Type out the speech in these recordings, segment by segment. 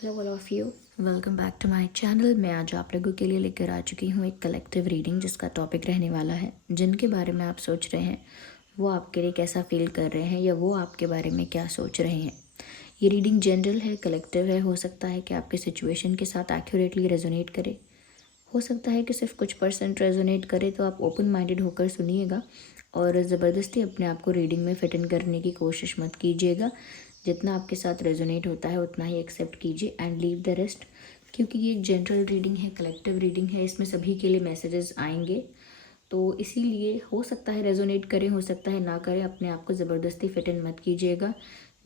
Hello all of you, welcome back to my channel. मैं आज आप लोगों के लिए लेकर आ चुकी हूँ एक कलेक्टिव रीडिंग जिसका टॉपिक रहने वाला है जिनके बारे में आप सोच रहे हैं वो आपके लिए कैसा फील कर रहे हैं या वो आपके बारे में क्या सोच रहे हैं। ये रीडिंग जनरल है, कलेक्टिव है। हो सकता है कि आपके सिचुएशन के साथ एक्यूरेटली रेजोनेट करे, हो सकता है कि सिर्फ कुछ परसेंट रेजोनेट करे। तो आप ओपन माइंडेड होकर सुनिएगा और ज़बरदस्ती अपने आप को रीडिंग में फिट इन करने की कोशिश मत कीजिएगा। जितना आपके साथ रेजोनेट होता है उतना ही एक्सेप्ट कीजिए एंड लीव द रेस्ट, क्योंकि ये एक जनरल रीडिंग है, कलेक्टिव रीडिंग है। इसमें सभी के लिए मैसेजेस आएंगे, तो इसीलिए हो सकता है रेजोनेट करें, हो सकता है ना करें। अपने आप को ज़बरदस्ती फिट इन मत कीजिएगा।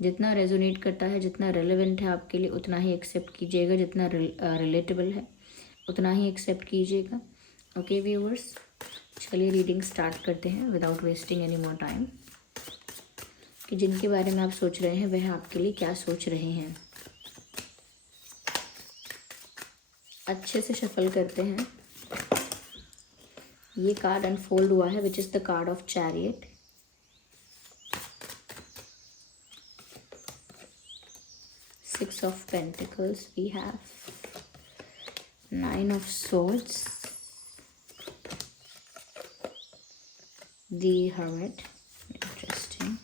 जितना रेजोनेट करता है, जितना रेलेवेंट है आपके लिए, उतना ही एक्सेप्ट कीजिएगा। जितना रिलेटेबल है उतना ही एक्सेप्ट कीजिएगा। ओके व्यूअर्स, चलिए रीडिंग स्टार्ट करते हैं without wasting any more time. कि जिनके बारे में आप सोच रहे हैं वह आपके लिए क्या सोच रहे हैं। अच्छे से शफल करते हैं। ये कार्ड अनफोल्ड हुआ है which is the card of chariot. Six of pentacles we have, nine of swords, the hermit, interesting,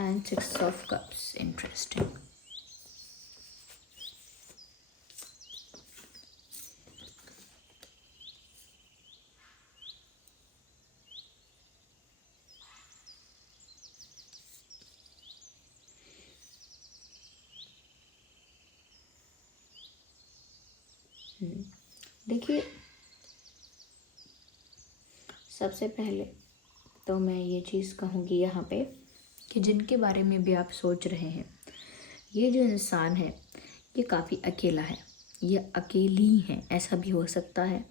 and six of cups, interesting. देखिए, सबसे पहले तो मैं ये चीज़ कहूँगी यहाँ पे कि जिनके बारे में भी आप सोच रहे हैं, ये जो इंसान है ये काफ़ी अकेला है, ये अकेली है। ऐसा भी हो सकता है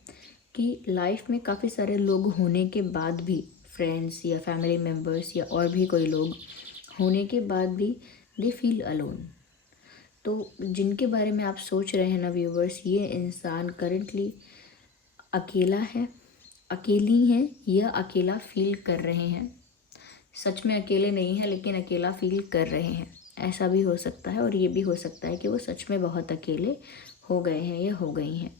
कि लाइफ में काफ़ी सारे लोग होने के बाद भी, फ्रेंड्स या फैमिली मेम्बर्स या और भी कोई लोग होने के बाद भी दे फील अलोन। तो जिनके बारे में आप सोच रहे हैं ना व्यूवर्स, ये इंसान करंटली अकेला है, अकेली हैं या अकेला फील कर रहे हैं। सच में अकेले नहीं है लेकिन अकेला फील कर रहे हैं, ऐसा भी हो सकता है। और ये भी हो सकता है कि वो सच में बहुत अकेले हो गए हैं या हो गई हैं।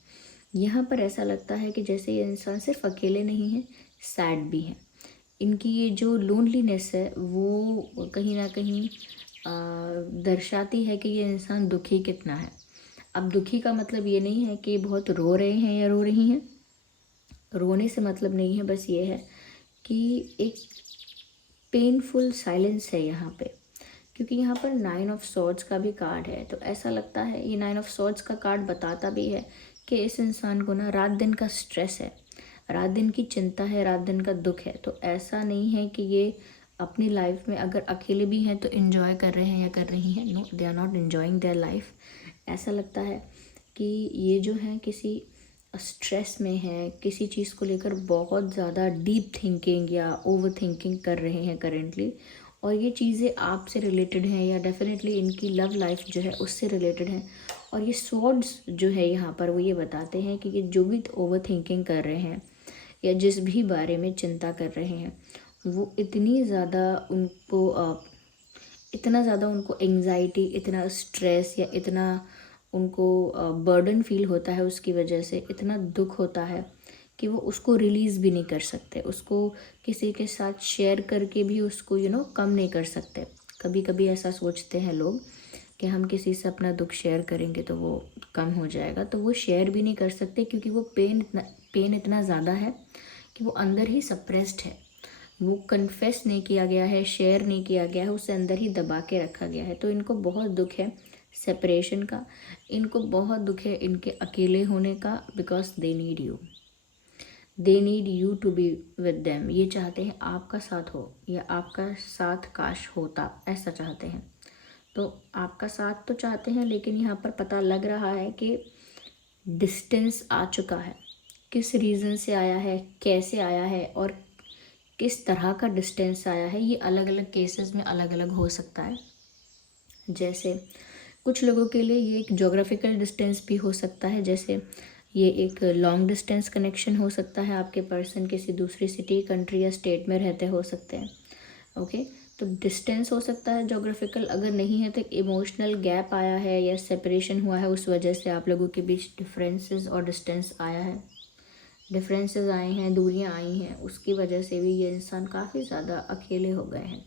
यहाँ पर ऐसा लगता है कि जैसे ये इंसान सिर्फ अकेले नहीं है, सैड भी है। इनकी ये जो लोनलीनेस है वो कहीं ना कहीं दर्शाती है कि ये इंसान दुखी कितना है। अब दुखी का मतलब ये नहीं है कि बहुत रो रहे हैं या रो रही हैं, रोने से मतलब नहीं है। बस ये है कि एक पेनफुल साइलेंस है यहाँ पे, क्योंकि यहाँ पर नाइन ऑफ सॉर्ड्स का भी कार्ड है। तो ऐसा लगता है, ये नाइन ऑफ सॉर्ड्स का कार्ड बताता भी है कि इस इंसान को ना रात दिन का स्ट्रेस है, रात दिन की चिंता है, रात दिन का दुख है। तो ऐसा नहीं है कि ये अपनी लाइफ में अगर अकेले भी हैं तो इन्जॉय कर रहे हैं या कर रही हैं। No, they are not enjoying their life. ऐसा लगता है कि ये जो है किसी स्ट्रेस में है, किसी चीज़ को लेकर बहुत ज़्यादा डीप थिंकिंग या ओवर थिंकिंग कर रहे हैं करेंटली। और ये चीज़ें आपसे रिलेटेड हैं या डेफिनेटली इनकी लव लाइफ जो है उससे रिलेटेड है। और ये स्वॉर्ड्स जो है यहाँ पर वो ये बताते हैं कि ये जो भी ओवर थिंकिंग कर रहे हैं या जिस भी बारे में चिंता कर रहे हैं वो इतनी ज़्यादा उनको एंग्जाइटी, इतना स्ट्रेस या इतना उनको बर्डन फील होता है, उसकी वजह से इतना दुख होता है कि वो उसको रिलीज़ भी नहीं कर सकते, उसको किसी के साथ शेयर करके भी उसको कम नहीं कर सकते। कभी कभी ऐसा सोचते हैं लोग कि हम किसी से अपना दुख शेयर करेंगे तो वो कम हो जाएगा, तो वो शेयर भी नहीं कर सकते क्योंकि वो पेन इतना ज़्यादा है कि वो अंदर ही सप्रेस्ड है। वो कन्फेस नहीं किया गया है, शेयर नहीं किया गया है, उसे अंदर ही दबा के रखा गया है। तो इनको बहुत दुख है सेपरेशन का, इनको बहुत दुख है इनके अकेले होने का, because they need you to be with them. ये चाहते हैं आपका साथ हो या आपका साथ काश होता, ऐसा चाहते हैं। तो आपका साथ तो चाहते हैं लेकिन यहाँ पर पता लग रहा है कि डिस्टेंस आ चुका है। किस रीज़न से आया है, कैसे आया है और किस तरह का डिस्टेंस आया है, ये अलग अलग केसेस में अलग अलग हो सकता है। जैसे कुछ लोगों के लिए ये एक जोग्राफिकल डिस्टेंस भी हो सकता है, जैसे ये एक लॉन्ग डिस्टेंस कनेक्शन हो सकता है, आपके पर्सन किसी दूसरी सिटी, कंट्री या स्टेट में रहते हो सकते हैं। ओके, तो डिस्टेंस हो सकता है जोग्राफिकल, अगर नहीं है तो एक इमोशनल गैप आया है या सेपरेशन हुआ है, उस वजह से आप लोगों के बीच डिफरेंसेस और डिस्टेंस आया है, डिफरेंसेस आए हैं, दूरियां आई हैं, उसकी वजह से भी ये इंसान काफ़ी ज़्यादा अकेले हो गए हैं।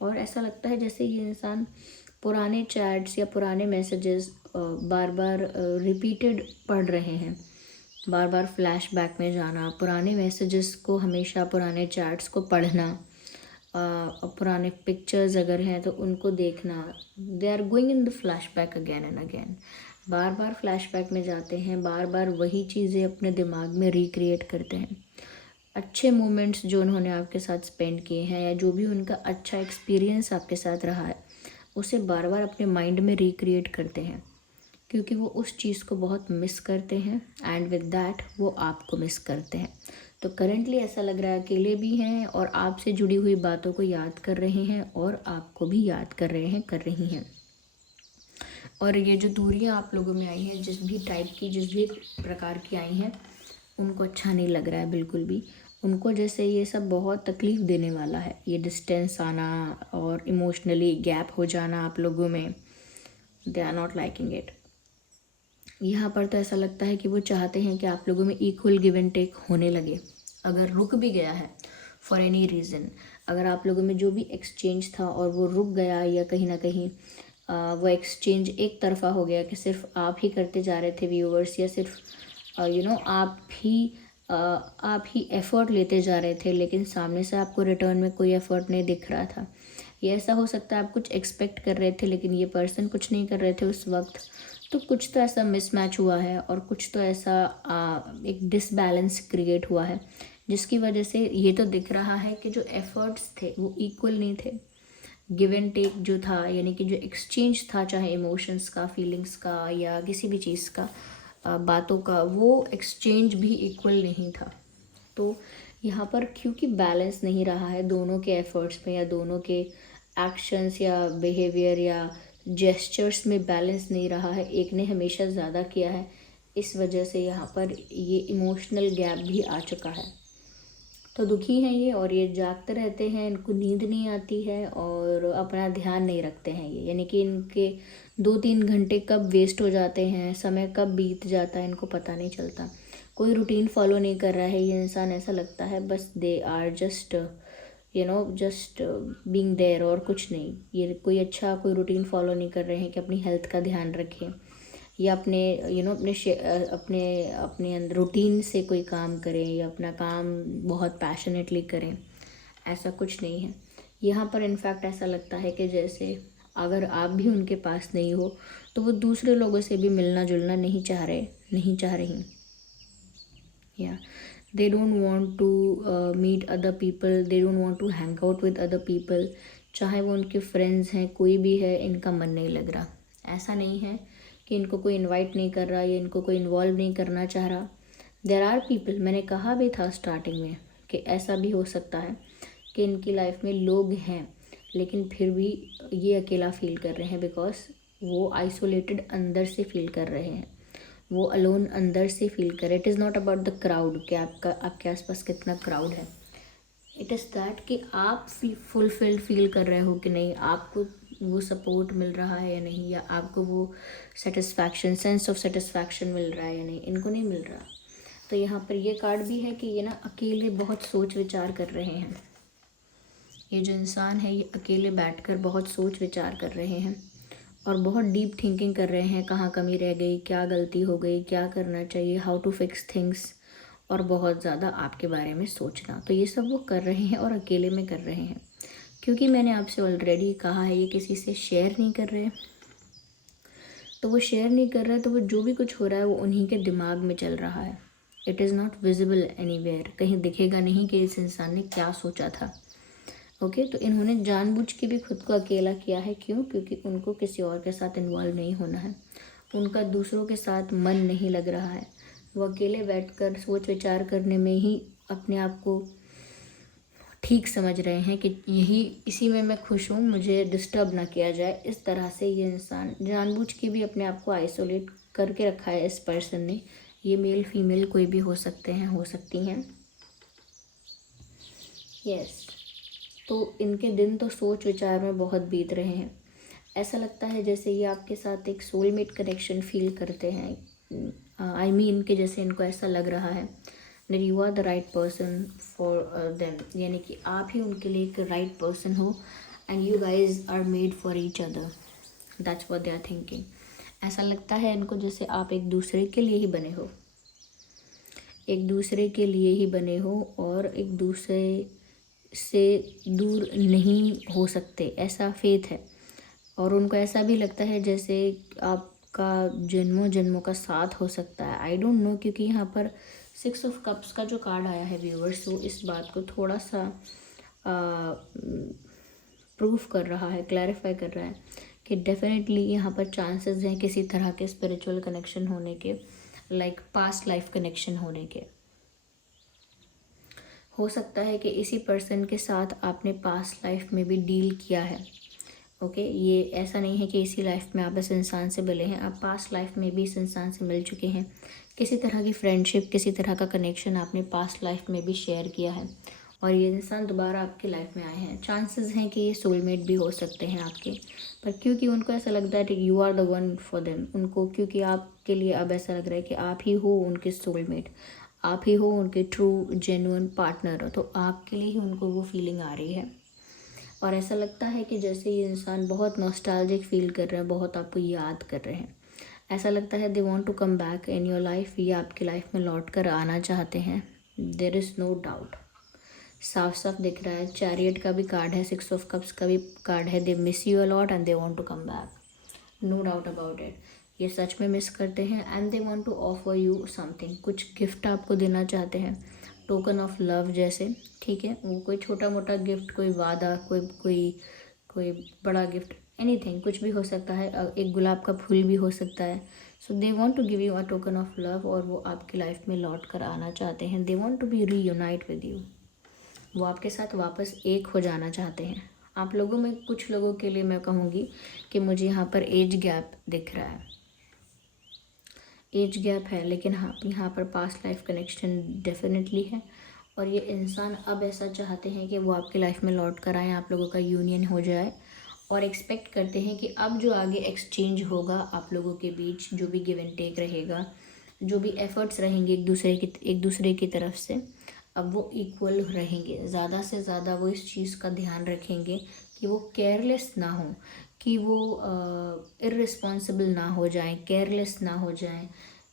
और ऐसा लगता है जैसे ये इंसान पुराने चैट्स या पुराने मैसेजेस बार बार रिपीटेड पढ़ रहे हैं, बार बार फ्लैशबैक में जाना, पुराने मैसेजेस को हमेशा, पुराने चैट्स को पढ़ना, पुराने पिक्चर्स अगर हैं तो उनको देखना। They are going in the flashback again and again, बार बार फ्लैशबैक में जाते हैं, बार बार वही चीज़ें अपने दिमाग में रिक्रिएट करते हैं। अच्छे मोमेंट्स जो उन्होंने आपके साथ स्पेंड किए हैं या जो भी उनका अच्छा एक्सपीरियंस आपके साथ रहा है, उसे बार बार अपने माइंड में रिक्रिएट करते हैं, क्योंकि वो उस चीज़ को बहुत मिस करते हैं एंड विद दैट वो आपको मिस करते हैं। तो करेंटली ऐसा लग रहा है अकेले भी हैं और आपसे जुड़ी हुई बातों को याद कर रहे हैं और आपको भी याद कर रहे हैं, कर रही हैं। और ये जो दूरियां आप लोगों में आई हैं, जिस भी टाइप की, जिस भी प्रकार की आई हैं, उनको अच्छा नहीं लग रहा है बिल्कुल भी। उनको जैसे ये सब बहुत तकलीफ़ देने वाला है, ये डिस्टेंस आना और इमोशनली गैप हो जाना आप लोगों में। They are not liking it. यहाँ पर तो ऐसा लगता है कि वो चाहते हैं कि आप लोगों में इक्वल गिव एंड टेक होने लगे। अगर रुक भी गया है फॉर एनी रीज़न, अगर आप लोगों में जो भी एक्सचेंज था और वो रुक गया या कहीं ना कहीं वो एक्सचेंज एक तरफा हो गया कि सिर्फ आप ही करते जा रहे थे व्यूअर्स, या सिर्फ आप ही एफ़र्ट लेते जा रहे थे, लेकिन सामने से आपको रिटर्न में कोई एफ़र्ट नहीं दिख रहा था। ये ऐसा हो सकता है आप कुछ एक्सपेक्ट कर रहे थे लेकिन ये पर्सन कुछ नहीं कर रहे थे उस वक्त। तो कुछ तो ऐसा मिसमैच हुआ है और कुछ तो ऐसा एक डिसबैलेंस क्रिएट हुआ है, जिसकी वजह से ये तो दिख रहा है कि जो एफ़र्ट्स थे वो इक्वल नहीं थे। गिव एंड टेक जो था, यानी कि जो एक्सचेंज था, चाहे इमोशंस का, फीलिंग्स का या किसी भी चीज़ का, बातों का, वो एक्सचेंज भी इक्वल नहीं था। तो यहाँ पर क्योंकि बैलेंस नहीं रहा है दोनों के एफर्ट्स में, या दोनों के एक्शंस या बिहेवियर या जेस्चर्स में बैलेंस नहीं रहा है, एक ने हमेशा ज़्यादा किया है, इस वजह से यहाँ पर ये इमोशनल गैप भी आ चुका है। तो दुखी हैं ये, और ये जागते रहते हैं, इनको नींद नहीं आती है और अपना ध्यान नहीं रखते हैं ये, यानी कि इनके 2-3 घंटे कब वेस्ट हो जाते हैं, समय कब बीत जाता है, इनको पता नहीं चलता। कोई रूटीन फॉलो नहीं कर रहा है ये इंसान, ऐसा लगता है बस they are just just being there, और कुछ नहीं। ये कोई अच्छा कोई रूटीन फॉलो नहीं कर रहे हैं कि अपनी हेल्थ का ध्यान रखें या अपने अपने अपने अंदर रूटीन से कोई काम करें या अपना काम बहुत पैशनेटली करें, ऐसा कुछ नहीं है यहाँ पर। इनफैक्ट ऐसा लगता है कि जैसे अगर आप भी उनके पास नहीं हो तो वो दूसरे लोगों से भी मिलना जुलना नहीं चाह रही। या they don't want to meet other people, they don't want to hang out with other people, चाहे वो उनके फ्रेंड्स हैं, कोई भी है, इनका मन नहीं लग रहा। ऐसा नहीं है कि इनको कोई इनवाइट नहीं कर रहा या इनको कोई इन्वॉल्व नहीं करना चाह रहा। देर आर पीपल, मैंने कहा भी था स्टार्टिंग में कि ऐसा भी हो सकता है कि इनकी लाइफ में लोग हैं लेकिन फिर भी ये अकेला फील कर रहे हैं, बिकॉज वो आइसोलेटेड अंदर से फील कर रहे हैं, वो अलोन अंदर से फील करे। It is not about the crowd कि आपके आसपास कितना क्राउड है। इट इज़ दैट कि आप फुलफिल्ड फील कर रहे हो कि नहीं, आपको वो सपोर्ट मिल रहा है या नहीं, या आपको वो सेटिस्फैक्शन, सेंस ऑफ सेटिस्फैक्शन मिल रहा है या नहीं, इनको नहीं मिल रहा। तो यहाँ पर ये कार्ड भी है कि ये ना अकेले बहुत सोच विचार कर रहे हैं। ये जो इंसान है ये अकेले बैठकर बहुत सोच विचार कर रहे हैं और बहुत डीप थिंकिंग कर रहे हैं, कहाँ कमी रह गई, क्या गलती हो गई, क्या करना चाहिए, हाउ टू फिक्स थिंग्स, और बहुत ज़्यादा आपके बारे में सोचना। तो ये सब वो कर रहे हैं और अकेले में कर रहे हैं, क्योंकि मैंने आपसे ऑलरेडी कहा है ये किसी से शेयर नहीं कर रहे। तो वो शेयर नहीं कर रहा है तो वो जो भी कुछ हो रहा है वो उन्हीं के दिमाग में चल रहा है। It is not visible anywhere, कहीं दिखेगा नहीं कि इस इंसान ने क्या सोचा था। ओके, तो इन्होंने जानबूझ के भी खुद को अकेला किया है। क्यों? क्योंकि उनको किसी और के साथ इन्वॉल्व नहीं होना है, उनका दूसरों के साथ मन नहीं लग रहा है। वो अकेले बैठकर सोच विचार करने में ही अपने आप को ठीक समझ रहे हैं कि इसी में मैं खुश हूँ, मुझे डिस्टर्ब ना किया जाए। इस तरह से ये इंसान जानबूझ के भी अपने आप को आइसोलेट करके रखा है इस पर्सन ने, ये मेल फीमेल कोई भी हो सकते हैं, हो सकती हैं। यस, तो इनके दिन तो सोच विचार में बहुत बीत रहे हैं। ऐसा लगता है जैसे ये आपके साथ एक सोलमेट कनेक्शन फील करते हैं। आई मीन कि जैसे इनको ऐसा लग रहा है that you are the right person for them, यानी कि आप ही उनके लिए एक राइट पर्सन हो and you guys are made for each other. That's what they are thinking. ऐसा लगता है इनको जैसे आप एक दूसरे के लिए ही बने हो, एक दूसरे के लिए ही बने हो और एक दूसरे से दूर नहीं हो सकते, ऐसा फेथ है। और उनको ऐसा भी लगता है जैसे आपका जन्मों जन्मों का साथ हो सकता है। आई डोंट नो, क्योंकि यहाँ पर 6 ऑफ कप्स का जो कार्ड आया है व्यूअर्स, वो इस बात को थोड़ा सा प्रूफ कर रहा है, क्लैरिफाई कर रहा है कि डेफिनेटली यहाँ पर चांसेस हैं किसी तरह के स्पिरिचुअल कनेक्शन होने के, लाइक पास्ट लाइफ कनेक्शन होने के। हो सकता है कि इसी पर्सन के साथ आपने पास्ट लाइफ में भी डील किया है। ओके, ये ऐसा नहीं है कि इसी लाइफ में आप इस इंसान से मिले हैं, आप पास्ट लाइफ में भी इस इंसान से मिल चुके हैं। किसी तरह की फ्रेंडशिप, किसी तरह का कनेक्शन आपने पास्ट लाइफ में भी शेयर किया है और ये इंसान दोबारा आपकी लाइफ में आए हैं। चांसेस हैं कि ये सोलमेट भी हो सकते हैं आपके, पर क्योंकि उनको ऐसा लगता है कि you are the one for them, उनको क्योंकि आपके लिए अब ऐसा लग रहा है कि आप ही हो उनके सोलमेट, आप ही हो उनके ट्रू जेन्युइन पार्टनर, तो आपके लिए ही उनको वो फीलिंग आ रही है। और ऐसा लगता है कि जैसे ये इंसान बहुत नॉस्टैल्जिक फील कर रहे हैं, बहुत आपको याद कर रहे हैं। ऐसा लगता है they want to come back in your life, ये आपकी लाइफ में लौट कर आना चाहते हैं। देयर इज़ नो डाउट, साफ साफ दिख रहा है। चैरियट का भी कार्ड है, 6 ऑफ कप्स का भी कार्ड है। They miss you a lot and they want to come back, no doubt about it. ये सच में मिस करते हैं and they want to offer you something, कुछ गिफ्ट आपको देना चाहते हैं, टोकन ऑफ लव जैसे, ठीक है। वो कोई छोटा मोटा गिफ्ट, कोई वादा, कोई कोई कोई बड़ा गिफ्ट, एनीथिंग, कुछ भी हो सकता है। एक गुलाब का फूल भी हो सकता है। So they want to give you a token of love और वो आपकी लाइफ में लौट कर आना चाहते हैं। They want to be reunite with you, वो आपके साथ वापस एक हो जाना चाहते हैं। आप लोगों में कुछ लोगों के लिए मैं कहूँगी कि मुझे यहाँ पर एज गैप दिख रहा है, एज गैप है, लेकिन हाँ यहाँ पर पास्ट लाइफ कनेक्शन डेफिनेटली है। और ये इंसान अब ऐसा चाहते हैं कि वो आपकी लाइफ में लौट कर आए, आप लोगों का यूनियन हो जाए और एक्सपेक्ट करते हैं कि अब जो आगे एक्सचेंज होगा आप लोगों के बीच, जो भी गिव एंड टेक रहेगा, जो भी एफर्ट्स रहेंगे एक दूसरे की तरफ से, अब वो इक्वल रहेंगे। ज़्यादा से ज़्यादा वो इस चीज़ का ध्यान रखेंगे कि वो केयरलेस ना हो, कि वो इर्रिस्पॉन्सिबल ना हो जाएं, केयरलेस ना हो जाएं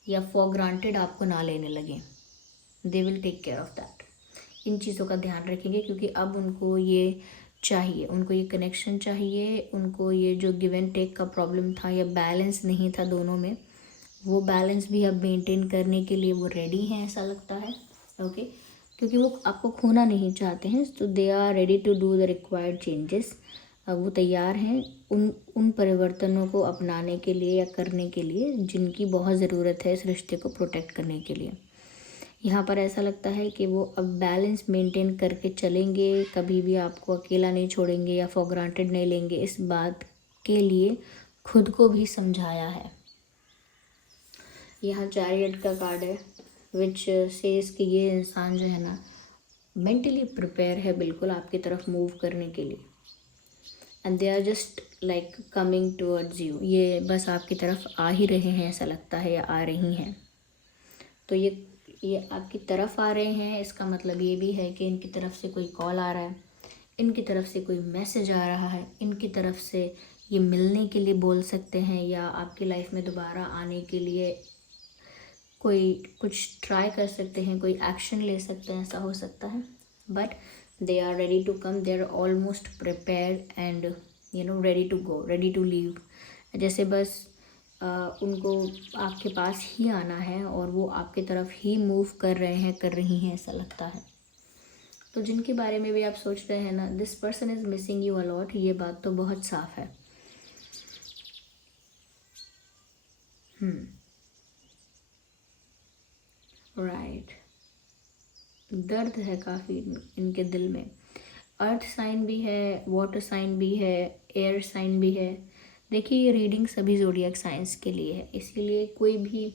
या फॉर ग्रांटेड आपको ना लेने लगें। They will take care of that. इन चीज़ों का ध्यान रखेंगे क्योंकि अब उनको ये चाहिए, उनको ये कनेक्शन चाहिए, उनको ये जो गिव एंड टेक का प्रॉब्लम था या बैलेंस नहीं था दोनों में, वो बैलेंस भी अब मेंटेन करने के लिए वो रेडी हैं, ऐसा लगता है। ओके, क्योंकि वो आपको खोना नहीं चाहते हैं, तो they are ready to do the required changes. वो तैयार हैं उन परिवर्तनों को अपनाने के लिए या करने के लिए जिनकी बहुत ज़रूरत है इस रिश्ते को प्रोटेक्ट करने के लिए। यहाँ पर ऐसा लगता है कि वो अब बैलेंस मेंटेन करके चलेंगे, कभी भी आपको अकेला नहीं छोड़ेंगे या फॉर ग्रांटेड नहीं लेंगे। इस बात के लिए खुद को भी समझाया है। यहाँ चैरियट का कार्ड है विच सेज कि ये इंसान जो है ना मेंटली प्रिपेयर है बिल्कुल आपकी तरफ मूव करने के लिए, and they are just like coming towards you. ये बस आपकी तरफ आ ही रहे हैं, ऐसा लगता है, या आ रही हैं। तो ये आपकी तरफ आ रहे हैं, इसका मतलब ये भी है कि इनकी तरफ से कोई कॉल आ रहा है, इनकी तरफ से कोई मैसेज आ रहा है, इनकी तरफ से ये मिलने के लिए बोल सकते हैं या आपकी लाइफ में दोबारा आने के लिए कोई कुछ ट्राई कर सकते हैं, कोई एक्शन ले सकते हैं, ऐसा हो सकता है। But they are ready to come, they are almost prepared and ready to go, ready to leave. जैसे बस उनको आपके पास ही आना है और वो आपकी तरफ ही मूव कर रहे हैं, कर रही हैं, ऐसा लगता है। तो जिनके बारे में भी आप सोच रहे हैं ना, this person is missing you a lot, ये बात तो बहुत साफ है। राइट, दर्द है काफ़ी इनके दिल में। अर्थ साइन भी है, वाटर साइन भी है, एयर साइन भी है। देखिए ये रीडिंग सभी ज़ोडिएक साइंस के लिए है, इसीलिए कोई भी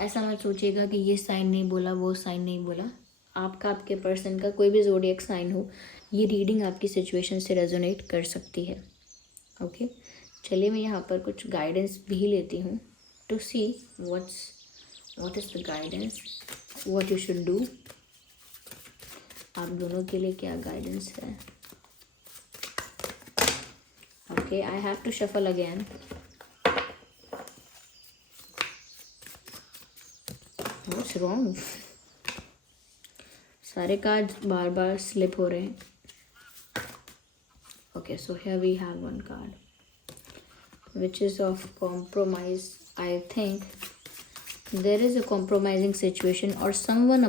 ऐसा मत सोचिएगा कि ये साइन नहीं बोला, वो साइन नहीं बोला। आपका, आपके पर्सन का कोई भी ज़ोडिएक साइन हो, ये रीडिंग आपकी सिचुएशन से रेजोनेट कर सकती है। ओके, चलिए मैं यहाँ पर कुछ गाइडेंस भी लेती हूँ to see what is the guidance, what you should do. आप दोनों के लिए क्या गाइडेंस है? Okay, I have to shuffle again. What's wrong? सारे कार्ड बार बार स्लिप हो रहे हैं। Okay, so here we have one card which is of compromise. I think there is a compromising situation or someone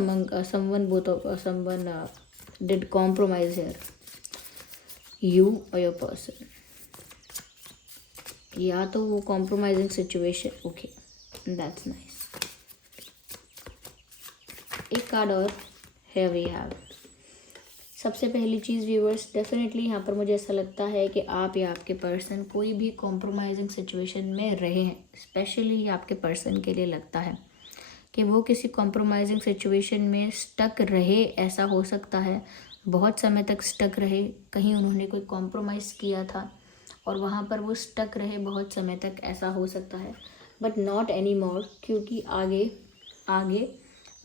did compromise here, you or your person, या तो वो compromising situation। okay, that's nice। एक card और here we have। सबसे पहली चीज़ viewers, definitely यहाँ पर मुझे ऐसा लगता है कि आप या आपके पर्सन कोई भी कॉम्प्रोमाइजिंग सिचुएशन में रहे हैं। स्पेशली आपके पर्सन के लिए लगता है कि वो किसी कॉम्प्रोमाइजिंग सिचुएशन में स्टक रहे। ऐसा हो सकता है बहुत समय तक स्टक रहे, कहीं उन्होंने कोई कॉम्प्रोमाइज़ किया था और वहाँ पर वो स्टक रहे बहुत समय तक, ऐसा हो सकता है। बट नॉट एनी मोर, क्योंकि आगे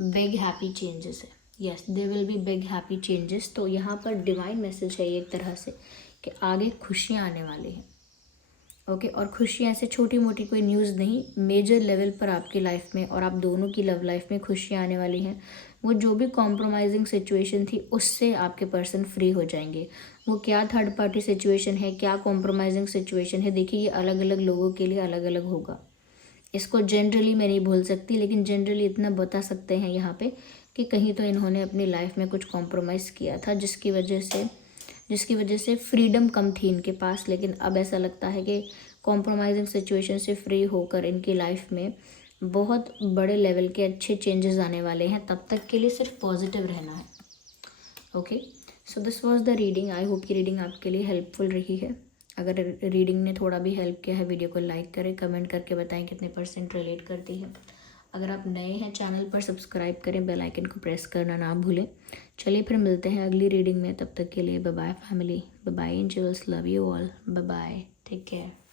बिग हैप्पी चेंजेस है। Yes, they will be big happy changes. तो यहाँ पर डिवाइन मैसेज है एक तरह से कि आगे खुशियाँ आने वाली हैं। ओके, और खुशियाँ ऐसे छोटी मोटी कोई न्यूज़ नहीं, मेजर लेवल पर आपकी लाइफ में और आप दोनों की लव लाइफ में खुशियाँ आने वाली हैं। वो जो भी कॉम्प्रोमाइजिंग सिचुएशन थी उससे आपके पर्सन फ्री हो जाएंगे। वो क्या थर्ड पार्टी सिचुएशन है, क्या कॉम्प्रोमाइजिंग सिचुएशन है, देखिए ये अलग अलग लोगों के लिए अलग अलग होगा। इसको जनरली मैं नहीं बोल सकती, लेकिन जनरली इतना बता सकते हैं यहाँ पे कि कहीं तो इन्होंने अपनी लाइफ में कुछ कॉम्प्रोमाइज़ किया था जिसकी वजह से फ्रीडम कम थी इनके पास। लेकिन अब ऐसा लगता है कि कॉम्प्रोमाइजिंग सिचुएशन से फ्री होकर इनकी लाइफ में बहुत बड़े लेवल के अच्छे चेंजेस आने वाले हैं। तब तक के लिए सिर्फ पॉजिटिव रहना है। Okay, so this was the reading. I hope कि रीडिंग आपके लिए हेल्पफुल रही है। अगर रीडिंग ने थोड़ा भी हेल्प किया है, वीडियो को लाइक करें, कमेंट करके बताएं कितने % रिलेट करती है। अगर आप नए हैं चैनल पर, सब्सक्राइब करें, बेल आइकन को प्रेस करना ना भूलें। चलिए फिर मिलते हैं अगली रीडिंग में, तब तक के लिए bye bye family, bye bye angels, love you all, bye bye, take care.